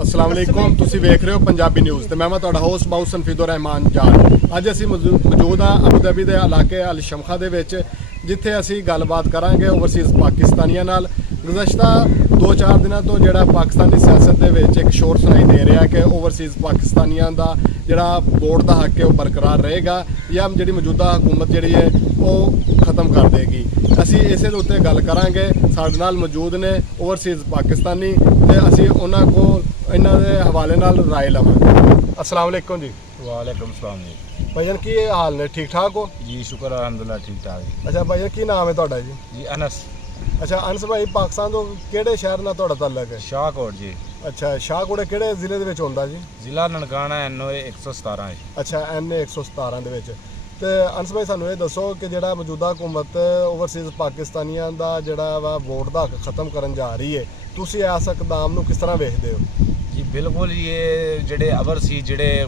अस्सलाम वालेकुम तुसीं वेख रहे हो पंजाबी न्यूज़ ते मैं तुहाडा होस्ट बाउस सनफीदुर रहमान जान। अज असीं मौजूद हाँ अबू धाबी के इलाके अल शमखा दे विच, जिथे असीं गलबात करांगे ओवरसीज़ पाकिस्तानियों नाल। गुज़श्ता 2-4 दिनों तो जिहड़ा पाकिस्तानी सियासत दे विच एक शोर सुनाई दे रहा है कि ओवरसीज़ पाकिस्तानियों का जिहड़ा वोट का हक है वो बरकरार रहेगा या जिहड़ी मौजूदा हुकूमत जिहड़ी है वो ख़त्म कर देगी। असी इस उत्ते गल करांगे। साडे नाल मौजूद ने ओवरसीज़ पाकिस्तानी ते असी उन्हां कोल इन्हां दे हवाले नाल राय लवांगे। अस्सलाम वालेकुम जी। वालेकुम सलाम जी। भाईजान की हाल ने, ठीक ठाक हो? जी शुक्र अलहमदुल्ला ठीक ठाक जी। अच्छा भाईजान की नाम है तुहाडा जी? जी अनस। अच्छा अनस भाई, पाकिस्तान तो किहड़े शहर नाल तुहाडा ताल्लुक है? शाहकोट जी। अच्छा शाहकोट किहड़े जिले दे विच आउंदा जी? जिला ननकाना NO 117 है। अच्छा NA 117 दे विच। ते अनस भाई सानू ये दसो कि जिहड़ा मौजूदा हुकूमत ओवरसीज़ पाकिस्तानियों का जिहड़ा वा वोट का हक खत्म करन जा रही है, तुसीं इस इकदाम नूं किस तरह वेखदे हो? जी बिल्कुल, ये ਜਿਹੜੇ ओवरसीज़ ਜਿਹੜੇ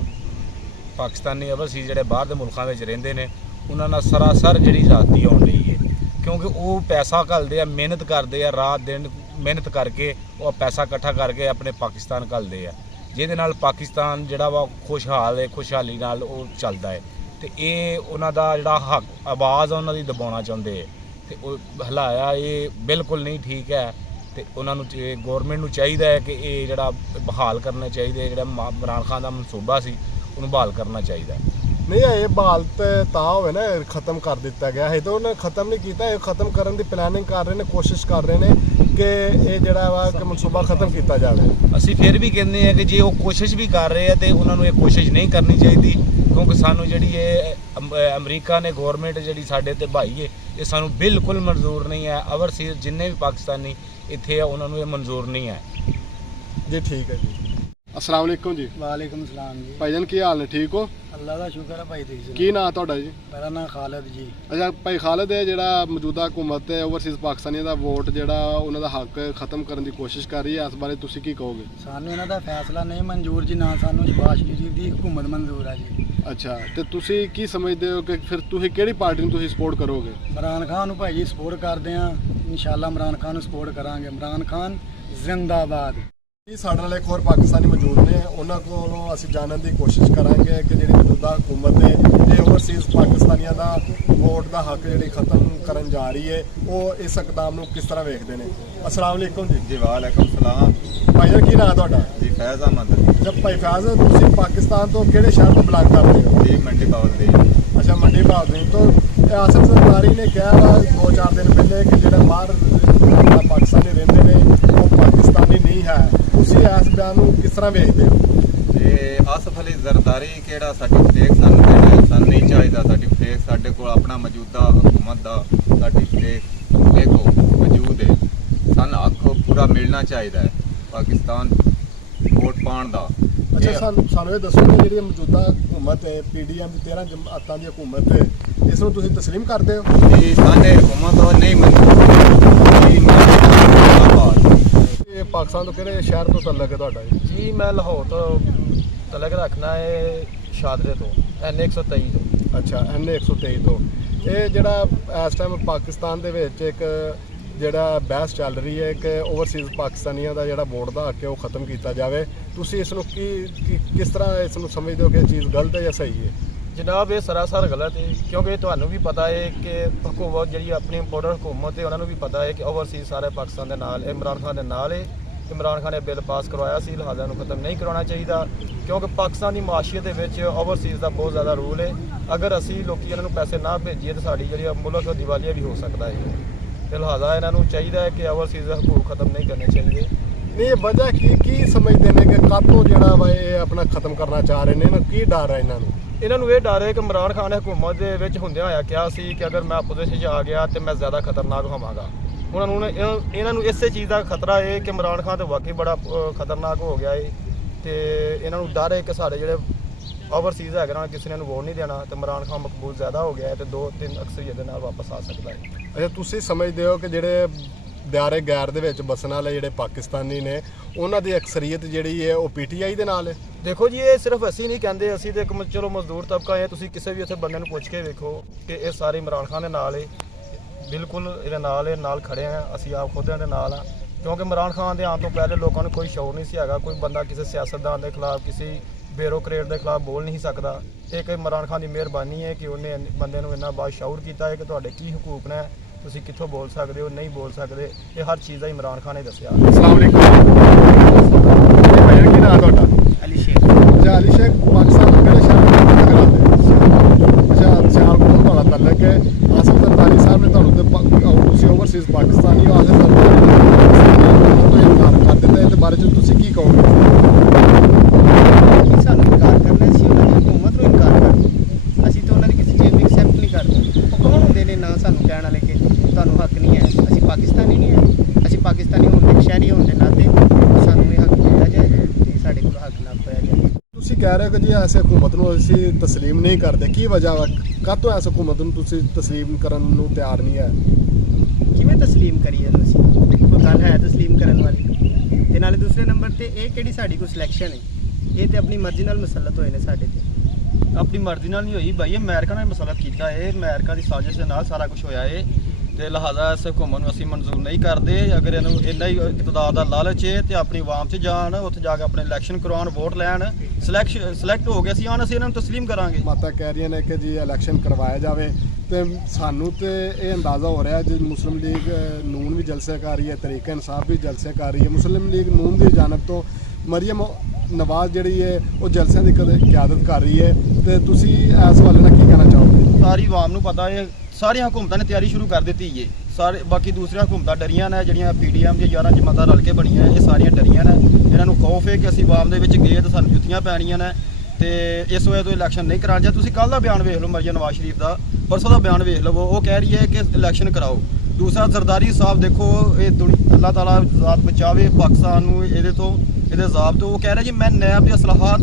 पाकिस्तानी ओवरसीज़ ਜਿਹੜੇ ਬਾਹਰ ਦੇ ਮੁਲਕਾਂ ਵਿੱਚ ਰਹਿੰਦੇ ਨੇ ਉਹਨਾਂ ਨਾਲ ਸਰਾਸਰ ਜਿਹੜੀ ਜ਼ਾਤੀ ਹੋਣ ਲਈ ਹੈ, ਕਿਉਂਕਿ ਉਹ ਪੈਸਾ ਘੱਲਦੇ ਆ, ਮਿਹਨਤ ਕਰਦੇ ਆ, ਰਾਤ ਦਿਨ ਮਿਹਨਤ ਕਰਕੇ ਉਹ ਪੈਸਾ ਇਕੱਠਾ ਕਰਕੇ ਆਪਣੇ ਪਾਕਿਸਤਾਨ ਘੱਲਦੇ ਆ, ਜਿਹਦੇ ਨਾਲ ਪਾਕਿਸਤਾਨ ਜਿਹੜਾ ਵਾ ਖੁਸ਼ਹਾਲ ਹੈ, ਖੁਸ਼ਹਾਲੀ ਨਾਲ ਉਹ ਚੱਲਦਾ ਹੈ। ਤੇ ਇਹ ਉਹਨਾਂ ਦਾ ਜਿਹੜਾ ਹੱਕ ਆਵਾਜ਼ ਉਹਨਾਂ ਦੀ ਦਬਾਉਣਾ ਚਾਹੁੰਦੇ ਹੈ ਤੇ ਉਹ ਹਲਾਇਆ ਇਹ ਬਿਲਕੁਲ ਨਹੀਂ ਠੀਕ ਹੈ। ਤੇ ਉਹਨਾਂ ਨੂੰ ਗੌਰਮੈਂਟ ਨੂੰ ਚਾਹੀਦਾ ਹੈ ਕਿ ਇਹ ਜਿਹੜਾ ਬਹਾਲ ਕਰਨਾ ਚਾਹੀਦਾ, ਜਿਹੜਾ ਇਮਰਾਨ ਖਾਨ ਦਾ ਮਨਸੂਬਾ ਸੀ ਉਹਨੂੰ ਬਹਾਲ ਕਰਨਾ ਚਾਹੀਦਾ। नहीं ये बहाल तो हो ना खत्म कर दिता गया है, तो उन्हें खत्म नहीं किया, खत्म करने की प्लानिंग कर रहे हैं, कोशिश कर रहे हैं कि ये जड़ा वा कि मनसूबा खत्म किया जाए। ਅਸੀਂ ਫਿਰ ਵੀ ਕਹਿੰਦੇ ਹਾਂ ਕਿ ਜੇ ਉਹ ਕੋਸ਼ਿਸ਼ ਵੀ ਕਰ ਰਹੇ ਆ ਤੇ ਉਹਨਾਂ ਨੂੰ ਇਹ ਕੋਸ਼ਿਸ਼ ਨਹੀਂ ਕਰਨੀ ਚਾਹੀਦੀ, ਕਿਉਂਕਿ ਸਾਨੂੰ ਜਿਹੜੀ ਇਹ ਅਮਰੀਕਾ ਨੇ ਗੌਰਮੈਂਟ ਜਿਹੜੀ ਸਾਡੇ ਤੇ ਭਾਈ ਹੈ ਇਹ ਸਾਨੂੰ ਬਿਲਕੁਲ ਮਨਜ਼ੂਰ ਨਹੀਂ ਹੈ। ओवरसीज़ जिन्ने भी पाकिस्तानी ਇੱਥੇ ਆ ਉਹਨਾਂ ਨੂੰ ਇਹ ਮਨਜ਼ੂਰ ਨਹੀਂ ਹੈ जी। ठीक है जी। अस्सलाम वालेकुम जी। वालेकुम सलाम जी। भाईजान की हाल ने, ठीक हो? अल्लाह का शुक्र है भाई। ठीक की नाम तुहाडा जी? मेरा नाम खालिद जी। अच्छा भाई खालिद, है जिहड़ा मौजूदा हुकूमत है ओवरसीज़ पाकिस्तानियों का वोट जिहड़ा उन्हां दा हक खत्म करने की कोशिश कर रही है, इस बारे तुसीं की कहोगे? सानू इन्हां दा फैसला नहीं मंजूर जी, ना सानू शबाश शरीफ दी हुकूमत मंजूर है जी। अच्छा तो तुसीं की समझदे हो कि फिर तुसीं किहड़ी पार्टी नूं तुसीं सपोर्ट करोगे? इमरान खान नूं भाई जी सपोर्ट करदे हां, इंशाअल्लाह इमरान खान नूं सपोर्ट करांगे। इमरान खान जिंदाबाद। जी साडे नाल एक होर पाकिस्तानी मौजूद ने, उन्हां कोलों असीं जानन दी कोशिश करांगे कि जिहड़ी मौजूदा हुकूमत है ये ओवरसीज़ पाकिस्तानियों का वोट का हक जिहड़ी खत्म करन जा रही है वो इस इकदाम नूं किस तरह वेखदे ने। अस्सलाम वालेकुम जी। जी वालेकुम सलाम। भाईजान की नाम तुहाडा? जी फैज़ अहमद। जब भाई फैज़ तुसीं पाकिस्तान तो किहड़े शहर तो बिलोंग करदे हो? जी मंडी बावलदीन। अच्छा मंडी बावलदीन। तो आसिफ ज़रदारी ने कहा वा 2-4 दिन पहले कि जिहड़े बाहर पाकिस्तानी रहिंदे ने वो पाकिस्तानी नहीं है, तुसीं इस बयान नूं किस तरह वेखदे हो? ये आसिफ अली जरदारी केड़ा सर्टिफिकेट सानू देना है, सानू नहीं चाहिए सर्टिफिकेट। साडे कोल अपना मौजूदा हुकूमत दा सर्टिफिकेट देखो मौजूद है, सानू हक पूरा मिलना चाहिए पाकिस्तान वोट पाउण दा। अच्छा सानू ये दसो कि जिहड़ी मौजूदा हुकूमत है PDM 13 जमातां दी हुकूमत है, इस नूं तुसीं तस्लीम करदे हो? जी साडे हुकूमत और नहीं मंजूर। ये पाकिस्तान तो किहड़े शहर तो तल्लक है तुहाडा? जी मैं लाहौर तो तलक रखना है, शादरे तो NA 123 तो। अच्छा NA 123 तो। ये जिहड़ा इस टाइम पाकिस्तान दे विच एक जिहड़ा बहस चल रही है कि ओवरसीज़ पाकिस्तानियों का जिहड़ा वोट का हक है वो खत्म किया जाए, तुसीं इस नूं किस तरह इस नूं समझदे हो कि चीज़ गलत है या सही है? जनाब ये सरासर गलत है, क्योंकि तुहानू भी पता है कि हुकूमत जी अपनी बॉर्डर हुकूमत है उन्होंने भी पता है कि ओवरसीज़ सारे पाकिस्तान के नाल, इमरान खान के नाल है। इमरान खान ने बिल पास करवाया सी, लिहाजा खत्म नहीं करवाना चाहिए, क्योंकि पाकिस्तान की माशियत के ओवरसीज़ का बहुत ज़्यादा रूल है। अगर असी लोग इन्होंने पैसे ना भेजिए तो साड़ी जी मुल्क दिवालिया भी हो सकता है, तो लिहाजा इन्हों चाहिए है कि ओवरसीज़ हकूक खत्म नहीं करने चाहिए। नहीं ये वजह की समझते हैं कि कातों जिहड़ा वा ये अपना खत्म करना चाह रहे हैं, की डर है इन्हों? इन्हों ये डर है कि इमरान खान ने हुकूमत के होंदिया होया क्या सी कि अगर मैं अपोजिशन आ गया तो मैं ज़्यादा खतरनाक होवांगा। उन्होंने इन्हों इस चीज़ का खतरा है कि इमरान खान तो वाकई बड़ा खतरनाक हो गया है, तो इन्हों डर है कि सारे जो ओवरसीज़ है किसी ने वोट नहीं देना, तो इमरान खान मकबूल ज़्यादा हो गया है तो 2-3 अक्सरियत के नाल वापस आ सकता है। अच्छा तुसीं समझदे हो कि जिहड़े दायरे गैर दे विच बसन वाले जिहड़े पाकिस्तानी ने उन्हां दी अक्सरीयत जिहड़ी है वो PTI दे नाल है? देखो जी ये सिर्फ असी नहीं कहते, असी तो चलो मजदूर तबका है, तुसीं किसी भी उत्थे बंदे नूं पुछ के वेखो कि ये सारे इमरान खान दे नाल है, बिल्कुल इहदे नाल है, नाल खड़े हैं, असी आप खुद इहदे नाल हाँ। ਕਿਉਂਕਿ ਇਮਰਾਨ ਖਾਨ ਦੇ ਆਉਣ ਤੋਂ ਪਹਿਲੇ ਲੋਕਾਂ ਨੂੰ ਕੋਈ ਸ਼ੌਰ ਨਹੀਂ ਸੀ ਹੈਗਾ, ਕੋਈ ਬੰਦਾ ਕਿਸੇ ਸਿਆਸਤਦਾਨ ਦੇ ਖਿਲਾਫ, ਕਿਸੇ ਬਿਊਰੋਕਰੇਟ ਦੇ ਖਿਲਾਫ ਬੋਲ ਨਹੀਂ ਸਕਦਾ। ਇਹ ਕਿ ਇਮਰਾਨ ਖਾਨ ਦੀ ਮਿਹਰਬਾਨੀ ਹੈ ਕਿ ਉਹਨੇ ਬੰਦੇ ਨੂੰ ਇੰਨਾ ਬਾਸ਼ਊਰ ਕੀਤਾ ਹੈ ਕਿ ਤੁਹਾਡੇ ਕੀ ਹਕੂਕ ਨੇ, ਤੁਸੀਂ ਕਿੱਥੋਂ ਬੋਲ ਸਕਦੇ ਹੋ, ਨਹੀਂ ਬੋਲ ਸਕਦੇ। ਇਹ ਹਰ ਚੀਜ਼ ਦਾ ਇਮਰਾਨ ਖਾਨ ਨੇ ਦੱਸਿਆ। ਅਸਲਾਮ ਅਲੈਕੁਮ ਭਾਈਆ, ਕੀ ਨਾਮ ਤੁਹਾਡਾ? ਅਲੀ ਸ਼ੇਖ। ਅੱਛਾ, ਅਲੀ ਸ਼ੇਖ ਪਾਕਿਸਤਾਨ ਦੇ ਕਿਹੜੇ ਸ਼ਹਿਰ ਵਿੱਚ ਕਰਾਉਂਦੇ? ਅੱਛਾ, ਸਿਆਲਕੋਟ ਤੁਹਾਡਾ ਤਾਲੁਕ ਹੈ। ਆਸਿਫ ਜ਼ਰਦਾਰੀ ਸਾਹਿਬ ਨੇ ਤੁਹਾਨੂੰ ਤੁਸੀਂ ਓਵਰਸੀਜ਼ ਪਾਕਿਸਤਾਨੀ ਹੋ, ਆਸਿਫ ਜ਼ਰਦਾਰੀ ਤੋਂ ਇਨਕਾਰ ਕਰ ਦਿੱਤਾ, ਇਹਦੇ ਬਾਰੇ 'ਚ ਤੁਸੀਂ ਕੀ ਕਹੋਗੇ? ਸਾਨੂੰ ਇਨਕਾਰ ਕਰਨਾ ਸੀ, ਉਹਨਾਂ ਦੀ ਹਕੂਮਤ ਨੂੰ ਇਨਕਾਰ ਕਰਨਾ। ਅਸੀਂ ਤਾਂ ਉਹਨਾਂ ਦੀ ਕਿਸੇ ਚੀਜ਼ ਨੂੰ ਐਕਸੈਪਟ ਨਹੀਂ ਕਰਦੇ। ਉਹ ਕੌਣ ਹੁੰਦੇ ਨੇ ਨਾ ਸਾਨੂੰ ਕਹਿਣ ਵਾਲੇ ਕਿ ਤੁਹਾਨੂੰ ਹੱਕ ਨਹੀਂ ਹੈ? ਅਸੀਂ ਪਾਕਿਸਤਾਨੀ ਨਹੀਂ ਹੈ। ਅਸੀਂ ਪਾਕਿਸਤਾਨੀ ਹੋਣ ਦੇ ਸ਼ਹਿਰੀ ਹੋਣ ਦੇ ਨਾਤੇ ਸਾਨੂੰ ਇਹ ਹੱਕ ਦਿੱਤਾ ਜਾਏ ਤੇ ਸਾਡੇ ਕੋਲ ਹੱਕ ਨਾ ਪਾਇਆ ਜਾਏ। ਤੁਸੀਂ ਕਹਿ ਰਹੇ ਹੋ ਕਿ ਜੀ ਐਸੇ ਹਕੂਮਤ ਨੂੰ ਅਸੀਂ ਤਸਲੀਮ ਨਹੀਂ ਕਰਦੇ, ਕੀ ਵਜ੍ਹਾ ਵਾ? ਕਾਹਤੋਂ ਐਸ ਹਕੂਮਤ ਨੂੰ ਤੁਸੀਂ ਤਸਲੀਮ ਕਰਨ ਨੂੰ ਤਿਆਰ ਨਹੀਂ ਹੈ? ਕਿਵੇਂ ਤਸਲੀਮ ਕਰੀਏ ਇਹਨੂੰ ਅਸੀਂ? ਕੋਈ ਗੱਲ ਹੈ ਤਸਲੀਮ ਕਰਨ ਵਾਲੀ? ਤੇ ਨਾਲੇ ਦੂਸਰੇ ਨੰਬਰ ਤੇ ਇਹ ਕਿਹੜੀ ਸਾਡੀ ਕੋਈ ਸਿਲੈਕਸ਼ਨ ਹੈ? ਇਹ ਤੇ ਆਪਣੀ ਮਰਜ਼ੀ ਨਾਲ ਮੁਸੱਲਤ ਹੋਏ ਨੇ ਸਾਡੇ ਤੇ। ਆਪਣੀ ਮਰਜ਼ੀ ਨਾਲ ਨਹੀਂ ਹੋਈ ਭਾਈ, ਅਮਰੀਕਾ ਨੇ ਮਸਲਤ ਕੀਤਾ ਹੈ। ਅਮਰੀਕਾ ਦੀ ਸਾਜ਼ਿਸ਼ ਦੇ ਨਾਲ ਸਾਰਾ ਕੁਝ ਹੋਇਆ ਹੈ ਤੇ ਲਿਹਾਜ਼ਾ ਇਸ ਹਕੂਮਤ ਨੂੰ ਅਸੀਂ ਮਨਜ਼ੂਰ ਨਹੀਂ ਕਰਦੇ। ਅਗਰ ਇਹਨੂੰ ਇੰਨਾ ਹੀ ਇਕਤਦਾਰ ਦਾ ਲਾਲਚ ਹੈ ਤੇ ਆਪਣੀ ਆਵਾਮ 'ਚ ਜਾਣ, ਉੱਥੇ ਜਾ ਕੇ ਆਪਣੇ ਇਲੈਕਸ਼ਨ ਕਰਵਾਉਣ, ਵੋਟ ਲੈਣ, ਸਿਲੈਕਟ ਹੋ ਗਏ ਅਸੀਂ ਇਹਨਾਂ ਨੂੰ ਤਸਲੀਮ ਕਰਾਂਗੇ। ਮਾਤਾ ਕਹਿ ਰਹੀਆਂ ਨੇ ਕਿ ਜੀ ਇਲੈਕਸ਼ਨ ਕਰਵਾਇਆ ਜਾਵੇ ਤੇ ਸਾਨੂੰ ਤੇ ਇਹ ਅੰਦਾਜ਼ਾ ਹੋ ਰਿਹਾ ਜੀ ਮੁਸਲਿਮ ਲੀਗ ਨੂਨ ਵੀ ਜਲਸੇ ਕਰ ਰਹੀ ਹੈ, ਤਰੀਕ ਇਨਸਾਫ ਵੀ ਜਲਸੇ ਕਰ ਰਹੀ ਹੈ। ਮੁਸਲਿਮ ਲੀਗ ਨੂਨ ਦੀ ਜਾਨਬ ਤੋਂ ਮਰੀਮ ਨਵਾਜ਼ ਜਿਹੜੀ ਹੈ ਉਹ ਜਲਸਿਆਂ ਦੀ ਕਿਆਦਤ ਕਰ ਰਹੀ ਹੈ, ਤੇ ਤੁਸੀਂ ਇਸ ਵੱਲ ਨਾਲ ਕੀ ਕਹਿਣਾ ਚਾਹੋਗੇ? ਸਾਰੀ ਆਵਾਮ ਨੂੰ ਪਤਾ ਹੈ, ਸਾਰੀਆਂ ਹਕੂਮਤਾਂ ਨੇ ਤਿਆਰੀ ਸ਼ੁਰੂ ਕਰ ਦਿੱਤੀ ਹੈ। ਬਾਕੀ ਦੂਸਰੀਆਂ ਹਕੂਮਤਾਂ ਡਰੀਆਂ ਨੇ, ਜਿਹੜੀਆਂ PDM ਦੀਆਂ 11 ਜਮਾਤਾਂ ਰਲ ਕੇ ਬਣੀਆਂ, ਇਹ ਸਾਰੀਆਂ ਡਰੀਆਂ ਨੇ। ਇਹਨਾਂ ਨੂੰ ਖੌਫ ਹੈ ਕਿ ਅਸੀਂ ਆਵਾਮ ਦੇ ਵਿੱਚ ਗਏ ਤਾਂ ਸਾਨੂੰ ਜੁੱਤੀਆਂ ਪੈਣੀਆਂ ਨੇ, ਤੇ ਇਸ ਵਜ੍ਹਾ ਤੋਂ ਇਲੈਕਸ਼ਨ ਨਹੀਂ ਕਰਾਉਣਾ। ਜੇ ਤੁਸੀਂ ਕੱਲ੍ਹ ਦਾ ਬਿਆਨ ਵੇਖ ਲਓ ਮਰੀਮ ਨਵਾਜ਼ ਸ਼ਰੀਫ ਦਾ, ਪਰਸੋਂ ਦਾ ਬਿਆਨ ਵੇਖ ਲਵੋ, ਉਹ ਕਹਿ ਰਹੀ ਹੈ ਕਿ ਇਲੈਕਸ਼ਨ ਕਰਾਓ। ਦੂਸਰਾ ਜ਼ਰਦਾਰੀ ਸਾਹਿਬ ਦੇਖੋ, ਇਹ ਅੱਲਾਹ ਤਾਲਾ ਜ਼ਾਤ ਬਚਾਵੇ ਪਾਕਿਸਤਾਨ ਨੂੰ ਇਹਦੇ ਜ਼ਾਬ ਤੋਂ। ਉਹ ਕਹਿ ਰਿਹਾ ਜੀ ਮੈਂ ਨੈਬ ਦੇ ਅਸਲਾਹਾਤ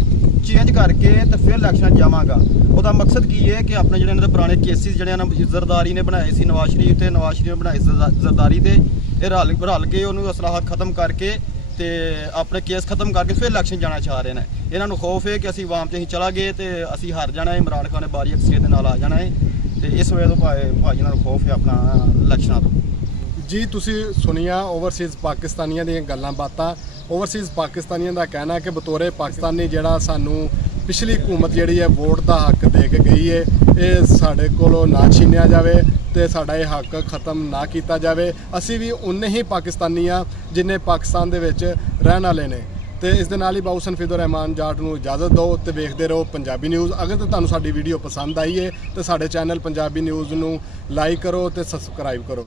ਚੇਂਜ ਕਰਕੇ ਤੇ ਫਿਰ ਇਲੈਕਸ਼ਨ ਜਾਵਾਂਗਾ। ਉਹਦਾ ਮਕਸਦ ਕੀ ਹੈ ਕਿ ਆਪਣੇ ਜਿਹੜੇ ਇਹਨਾਂ ਦੇ ਪੁਰਾਣੇ ਕੇਸਿਸ ਜਿਹੜੇ ਨਾ ਜ਼ਰਦਾਰੀ ਨੇ ਬਣਾਏ ਸੀ, ਨਵਾਜ਼ ਸ਼ਰੀਫ ਤੇ ਨਵਾਜ਼ ਸ਼ਰੀਫ ਨੇ ਬਣਾਏ ਜ਼ਰਦਾਰੀ ਤੇ, ਇਹ ਰਲ ਕੇ ਉਹਨੂੰ ਅਸਲਾਹਾਤ ਖਤਮ ਕਰਕੇ ਤੇ ਆਪਣੇ ਕੇਸ ਖਤਮ ਕਰਕੇ ਫਿਰ ਇਲੈਕਸ਼ਨ ਜਾਣਾ ਚਾਹ ਰਹੇ ਨੇ। ਇਹਨਾਂ ਨੂੰ ਖੌਫ ਹੈ ਕਿ ਅਸੀਂ ਆਵਾਮ 'ਚ ਅਸੀਂ ਚਲਾ ਗਏ ਤੇ ਅਸੀਂ ਹਾਰ ਜਾਣਾ ਹੈ, ਇਮਰਾਨ ਖਾਨ ਨੇ ਬਾਰੀ ਅਕਸੀਅਤ ਦੇ ਨਾਲ ਆ ਜਾਣਾ ਹੈ, ਤੇ ਇਸ ਵਜ੍ਹਾ ਤੋਂ ਭਾਈ ਇਹਨਾਂ ਨੂੰ ਖੌਫ ਹੈ ਆਪਣਾ ਇਲੈਕਸ਼ਨਾਂ ਤੋਂ। ਜੀ ਤੁਸੀਂ ਸੁਣੀਆਂ ਓਵਰਸੀਜ਼ ਪਾਕਿਸਤਾਨੀਆਂ ਦੀਆਂ ਗੱਲਾਂ ਬਾਤਾਂ। ਓਵਰਸੀਜ਼ ਪਾਕਿਸਤਾਨੀਆਂ ਦਾ ਕਹਿਣਾ ਹੈ ਕਿ ਬਤੌਰੇ ਪਾਕਿਸਤਾਨੀ ਜਿਹੜਾ ਸਾਨੂੰ ਪਿਛਲੀ ਹਕੂਮਤ ਜਿਹੜੀ ਹੈ ਵੋਟ ਦਾ ਹੱਕ ਦੇ ਕੇ ਗਈ ਹੈ, ਇਹ ਸਾਡੇ ਕੋਲੋਂ ਨਾ ਛੀਨਿਆ ਜਾਵੇ ਤੇ ਸਾਡਾ ਇਹ ਹੱਕ ਖਤਮ ਨਾ ਕੀਤਾ ਜਾਵੇ। ਅਸੀਂ ਵੀ ਉਨੇ ਹੀ ਪਾਕਿਸਤਾਨੀ ਆ ਜਿੰਨੇ ਪਾਕਿਸਤਾਨ ਦੇ ਵਿੱਚ ਰਹਿਣ ਵਾਲੇ ਨੇ। ਤੇ ਇਸ ਦੇ ਨਾਲ ਹੀ ਬਾਊ ਸੰਫੀਦੁਰ ਰਹਿਮਾਨ ਜਾਟ ਨੂੰ ਇਜਾਜ਼ਤ ਦਿਓ ਤੇ ਵੇਖਦੇ ਰਹੋ ਪੰਜਾਬੀ ਨਿਊਜ਼। ਅਗਰ ਤਾਂ ਤੁਹਾਨੂੰ ਸਾਡੀ ਵੀਡੀਓ ਪਸੰਦ ਆਈ ਹੈ ਤੇ ਸਾਡੇ ਚੈਨਲ ਪੰਜਾਬੀ ਨਿਊਜ਼ ਨੂੰ ਲਾਈਕ ਕਰੋ ਤੇ ਸਬਸਕ੍ਰਾਈਬ ਕਰੋ।